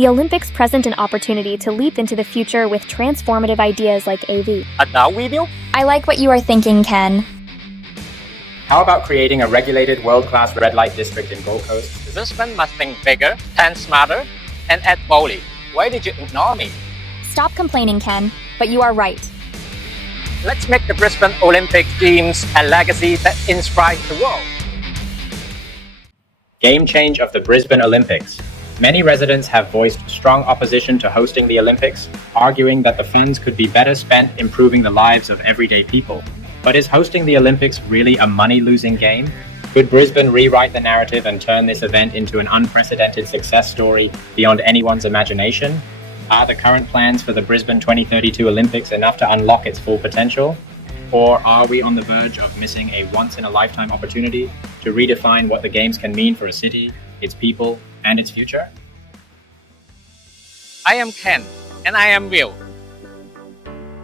The Olympics present an opportunity to leap into the future with transformative ideas like AV. Adult video? I like what you are thinking, Ken. How about creating a regulated world-class red light district in Gold Coast? Brisbane must think bigger, plan smarter, and act boldly. Why did you ignore me? Stop complaining, Ken, but you are right. Let's make the Brisbane Olympic Games a legacy that inspires the world. Game change of the Brisbane Olympics. Many residents have voiced strong opposition to hosting the Olympics, arguing that the funds could be better spent improving the lives of everyday people. But is hosting the Olympics really a money-losing game? Could Brisbane rewrite the narrative and turn this event into an unprecedented success story beyond anyone's imagination? Are the current plans for the Brisbane 2032 Olympics enough to unlock its full potential? Or are we on the verge of missing a once-in-a-lifetime opportunity to redefine what the Games can mean for a city, its people, and its future? I am Ken, and I am Will.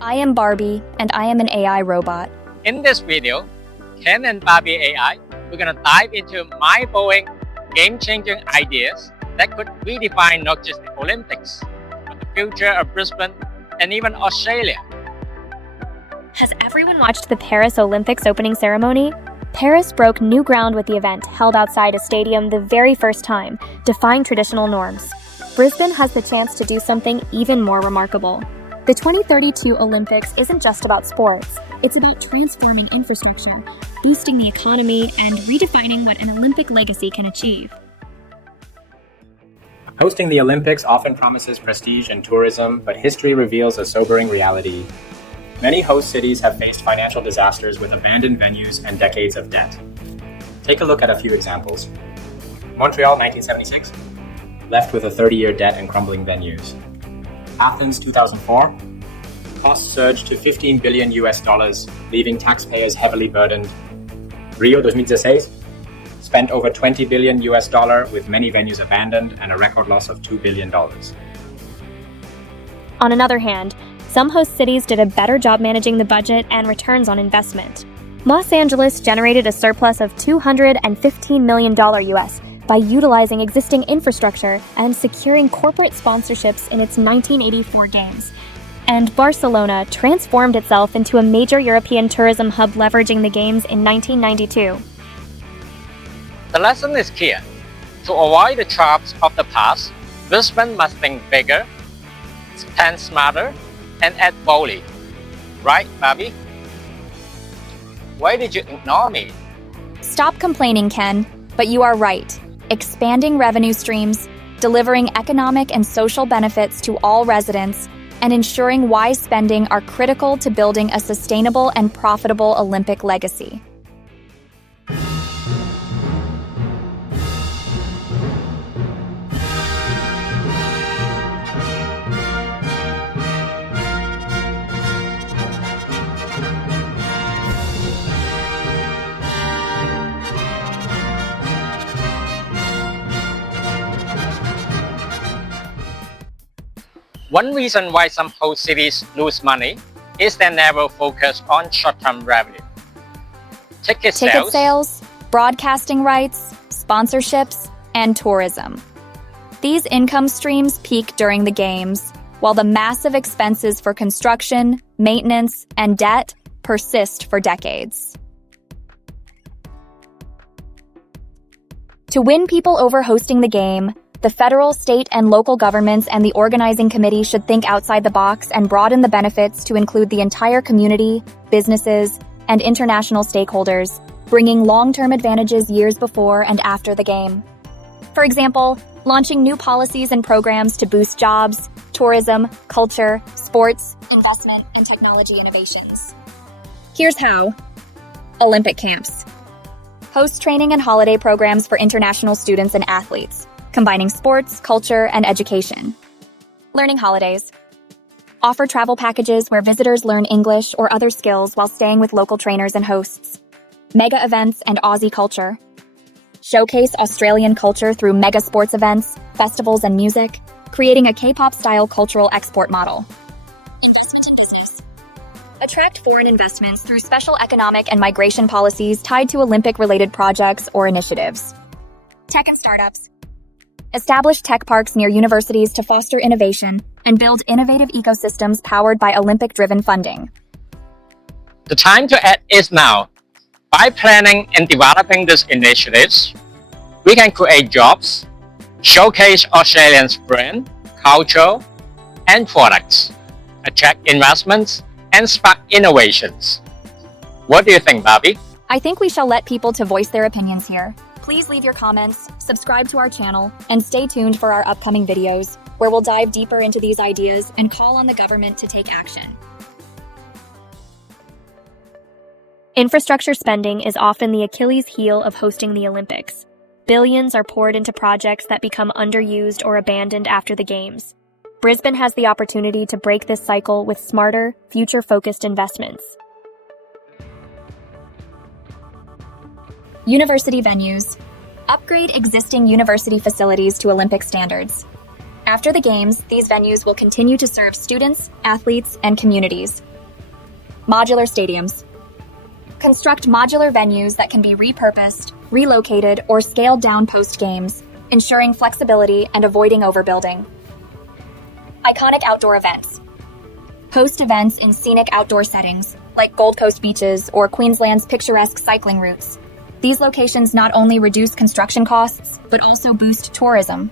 I am Barbie, and I am an AI robot. In this video, Ken and Barbie AI, we're gonna dive into mind-blowing, game-changing ideas that could redefine not just the Olympics, but the future of Brisbane and even Australia. Has everyone watched the Paris Olympics opening ceremony? Paris broke new ground with the event, held outside a stadium the very first time, defying traditional norms. Brisbane has the chance to do something even more remarkable. The 2032 Olympics isn't just about sports. It's about transforming infrastructure, boosting the economy, and redefining what an Olympic legacy can achieve. Hosting the Olympics often promises prestige and tourism, but history reveals a sobering reality. Many host cities have faced financial disasters with abandoned venues and decades of debt. Take a look at a few examples. Montreal, 1976, left with a 30-year debt and crumbling venues. Athens, 2004, costs surged to $15 billion, leaving taxpayers heavily burdened. Rio 2016 spent over $20 billion with many venues abandoned and a record loss of $2 billion. On another hand, some host cities did a better job managing the budget and returns on investment. Los Angeles generated a surplus of $215 million by utilizing existing infrastructure and securing corporate sponsorships in its 1984 games. And Barcelona transformed itself into a major European tourism hub leveraging the games in 1992. The lesson is clear. To avoid the traps of the past, Brisbane must think bigger, plan smarter, and act boldly. Right, Barbie? Why did you ignore me? Stop complaining, Ken, but you are right. Expanding revenue streams, delivering economic and social benefits to all residents, and ensuring wise spending are critical to building a sustainable and profitable Olympic legacy. One reason why some host cities lose money is they never focus on short-term revenue. Ticket sales, broadcasting rights, sponsorships, and tourism. These income streams peak during the games, while the massive expenses for construction, maintenance, and debt persist for decades. To win people over hosting the game, the federal, state, and local governments and the organizing committee should think outside the box and broaden the benefits to include the entire community, businesses, and international stakeholders, bringing long-term advantages years before and after the game. For example, launching new policies and programs to boost jobs, tourism, culture, sports, investment, and technology innovations. Here's how. Olympic camps. Host training and holiday programs for international students and athletes, combining sports, culture, and education. Learning holidays. Offer travel packages where visitors learn English or other skills while staying with local trainers and hosts. Mega events and Aussie culture. Showcase Australian culture through mega sports events, festivals, and music, creating a K-pop-style cultural export model. Investment in business. Attract foreign investments through special economic and migration policies tied to Olympic-related projects or initiatives. Tech and startups. Establish tech parks near universities to foster innovation and build innovative ecosystems powered by Olympic-driven funding. The time to act is now. By planning and developing these initiatives, we can create jobs, showcase Australians' brand, culture, and products, attract investments, and spark innovations. What do you think, Barbie? I think we shall let people to voice their opinions here. Please leave your comments, subscribe to our channel, and stay tuned for our upcoming videos, where we'll dive deeper into these ideas and call on the government to take action. Infrastructure spending is often the Achilles heel of hosting the Olympics. Billions are poured into projects that become underused or abandoned after the Games. Brisbane has the opportunity to break this cycle with smarter, future-focused investments. University venues. Upgrade existing university facilities to Olympic standards. After the Games, these venues will continue to serve students, athletes, and communities. Modular stadiums. Construct modular venues that can be repurposed, relocated, or scaled down post-Games, ensuring flexibility and avoiding overbuilding. Iconic outdoor events. Host events in scenic outdoor settings, like Gold Coast beaches or Queensland's picturesque cycling routes. These locations not only reduce construction costs, but also boost tourism.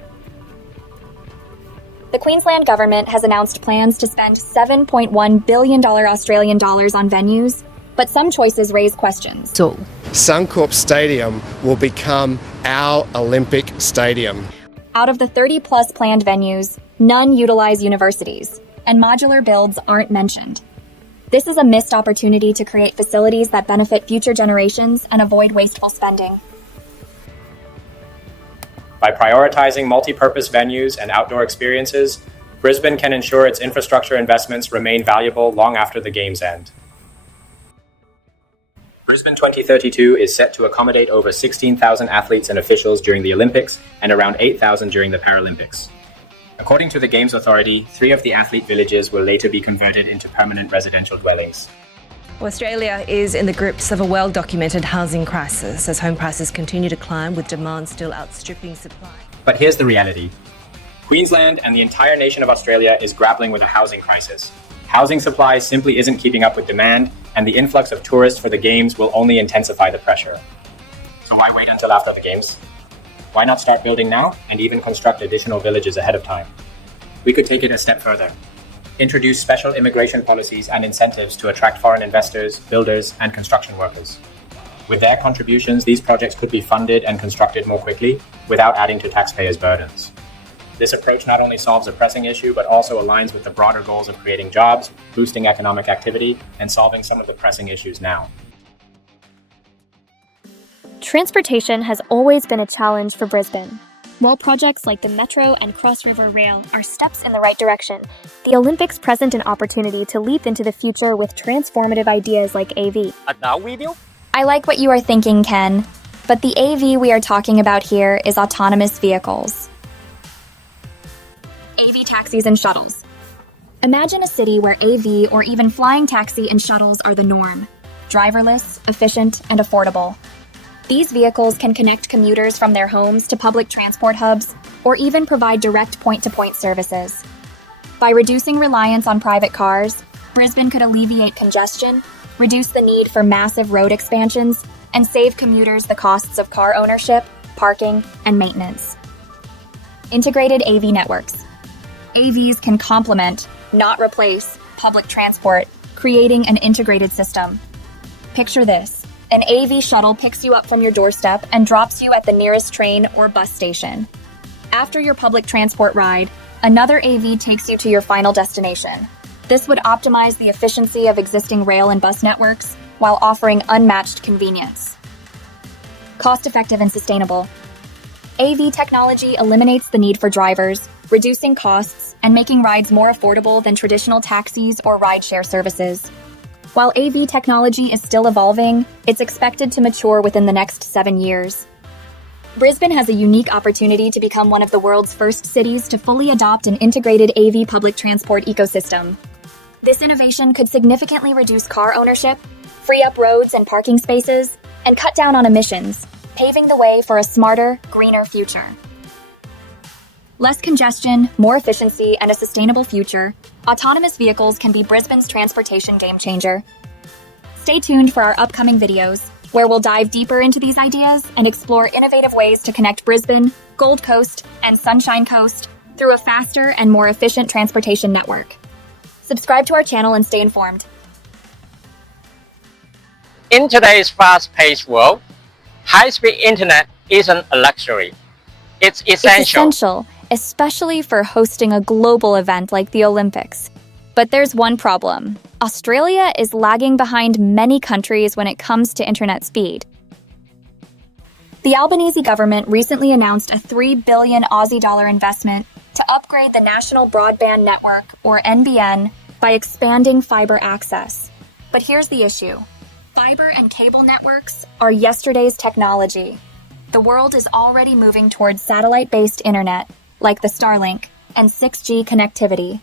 The Queensland government has announced plans to spend $7.1 billion Australian dollars on venues, but some choices raise questions. Suncorp Stadium will become our Olympic stadium. Out of the 30-plus planned venues, none utilize universities, and modular builds aren't mentioned. This is a missed opportunity to create facilities that benefit future generations and avoid wasteful spending. By prioritizing multi-purpose venues and outdoor experiences, Brisbane can ensure its infrastructure investments remain valuable long after the Games end. Brisbane 2032 is set to accommodate over 16,000 athletes and officials during the Olympics and around 8,000 during the Paralympics. According to the Games Authority, 3 of the athlete villages will later be converted into permanent residential dwellings. Australia is in the grips of a well-documented housing crisis as home prices continue to climb with demand still outstripping supply. But here's the reality. Queensland and the entire nation of Australia is grappling with a housing crisis. Housing supply simply isn't keeping up with demand, and the influx of tourists for the Games will only intensify the pressure. So why wait until after the Games? Why not start building now and even construct additional villages ahead of time? We could take it a step further. Introduce special immigration policies and incentives to attract foreign investors, builders, and construction workers. With their contributions, these projects could be funded and constructed more quickly without adding to taxpayers' burdens. This approach not only solves a pressing issue, but also aligns with the broader goals of creating jobs, boosting economic activity, and solving some of the pressing issues now. Transportation has always been a challenge for Brisbane. While projects like the Metro and Cross River Rail are steps in the right direction, the Olympics present an opportunity to leap into the future with transformative ideas like AV. Now video? I like what you are thinking, Ken, but the AV we are talking about here is autonomous vehicles. AV taxis and shuttles. Imagine a city where AV or even flying taxi and shuttles are the norm. Driverless, efficient, and affordable. These vehicles can connect commuters from their homes to public transport hubs, or even provide direct point-to-point services. By reducing reliance on private cars, Brisbane could alleviate congestion, reduce the need for massive road expansions, and save commuters the costs of car ownership, parking, and maintenance. Integrated AV networks. AVs can complement, not replace, public transport, creating an integrated system. Picture this. An AV shuttle picks you up from your doorstep and drops you at the nearest train or bus station. After your public transport ride, another AV takes you to your final destination. This would optimize the efficiency of existing rail and bus networks while offering unmatched convenience. Cost-effective and sustainable. AV technology eliminates the need for drivers, reducing costs and making rides more affordable than traditional taxis or rideshare services. While AV technology is still evolving, it's expected to mature within the next 7 years. Brisbane has a unique opportunity to become one of the world's first cities to fully adopt an integrated AV public transport ecosystem. This innovation could significantly reduce car ownership, free up roads and parking spaces, and cut down on emissions, paving the way for a smarter, greener future. Less congestion, more efficiency, and a sustainable future, autonomous vehicles can be Brisbane's transportation game changer. Stay tuned for our upcoming videos, where we'll dive deeper into these ideas and explore innovative ways to connect Brisbane, Gold Coast, and Sunshine Coast through a faster and more efficient transportation network. Subscribe to our channel and stay informed. In today's fast-paced world, high-speed internet isn't a luxury. It's essential. It's essential, especially for hosting a global event like the Olympics. But there's one problem. Australia is lagging behind many countries when it comes to internet speed. The Albanese government recently announced a $3 billion Aussie dollar investment to upgrade the National Broadband Network, or NBN, by expanding fiber access. But here's the issue. Fiber and cable networks are yesterday's technology. The world is already moving towards satellite-based internet, like the Starlink, and 6G connectivity.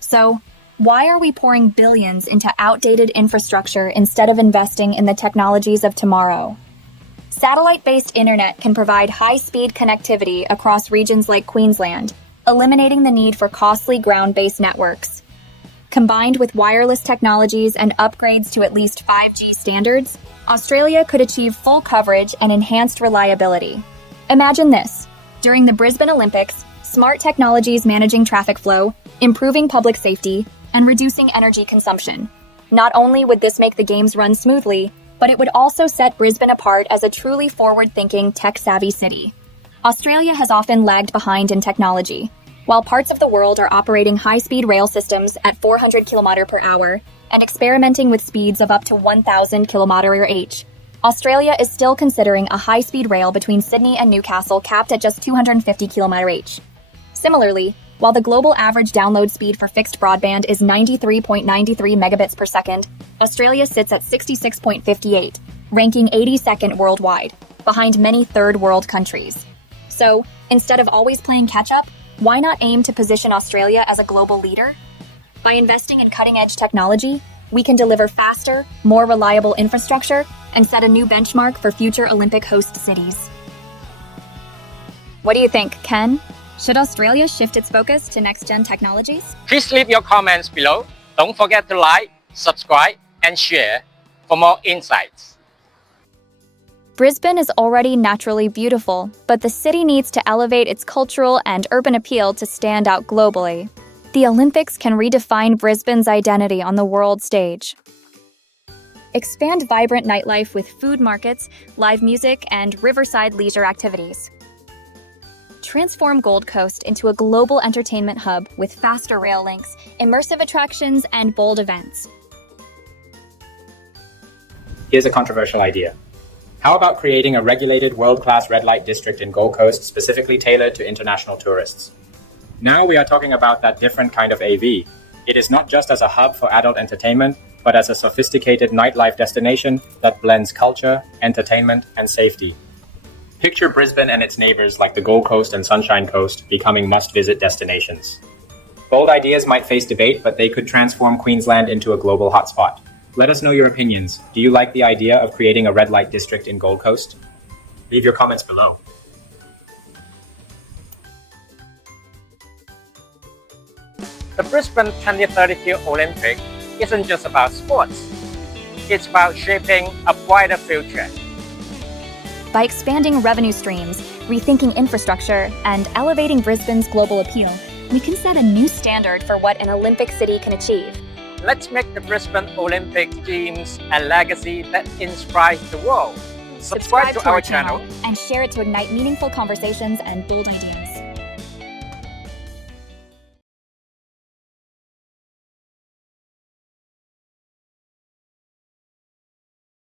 So, why are we pouring billions into outdated infrastructure instead of investing in the technologies of tomorrow? Satellite-based internet can provide high-speed connectivity across regions like Queensland, eliminating the need for costly ground-based networks. Combined with wireless technologies and upgrades to at least 5G standards, Australia could achieve full coverage and enhanced reliability. Imagine this. During the Brisbane Olympics, smart technologies managing traffic flow, improving public safety, and reducing energy consumption. Not only would this make the games run smoothly, but it would also set Brisbane apart as a truly forward-thinking, tech-savvy city. Australia has often lagged behind in technology. While parts of the world are operating high-speed rail systems at 400 km per hour and experimenting with speeds of up to 1,000 km/h, Australia is still considering a high-speed rail between Sydney and Newcastle capped at just 250 km/h. Similarly, while the global average download speed for fixed broadband is 93.93 megabits per second, Australia sits at 66.58, ranking 82nd worldwide, behind many third-world countries. So, instead of always playing catch-up, why not aim to position Australia as a global leader? By investing in cutting-edge technology, we can deliver faster, more reliable infrastructure and set a new benchmark for future Olympic host cities. What do you think, Ken? Should Australia shift its focus to next-gen technologies? Please leave your comments below. Don't forget to like, subscribe, and share for more insights. Brisbane is already naturally beautiful, but the city needs to elevate its cultural and urban appeal to stand out globally. The Olympics can redefine Brisbane's identity on the world stage. Expand vibrant nightlife with food markets, live music, and riverside leisure activities. Transform Gold Coast into a global entertainment hub with faster rail links, immersive attractions, and bold events. Here's a controversial idea. How about creating a regulated world-class red light district in Gold Coast specifically tailored to international tourists? Now we are talking about that different kind of AV. It is not just as a hub for adult entertainment, but as a sophisticated nightlife destination that blends culture, entertainment, and safety. Picture Brisbane and its neighbors like the Gold Coast and Sunshine Coast becoming must-visit destinations. Bold ideas might face debate, but they could transform Queensland into a global hotspot. Let us know your opinions. Do you like the idea of creating a red light district in Gold Coast? Leave your comments below. The Brisbane 2032 Olympic isn't just about sports. It's about shaping a brighter future. By expanding revenue streams, rethinking infrastructure, and elevating Brisbane's global appeal, we can set a new standard for what an Olympic city can achieve. Let's make the Brisbane Olympic Games a legacy that inspires the world. Subscribe to our channel and share it to ignite meaningful conversations and bold ideas.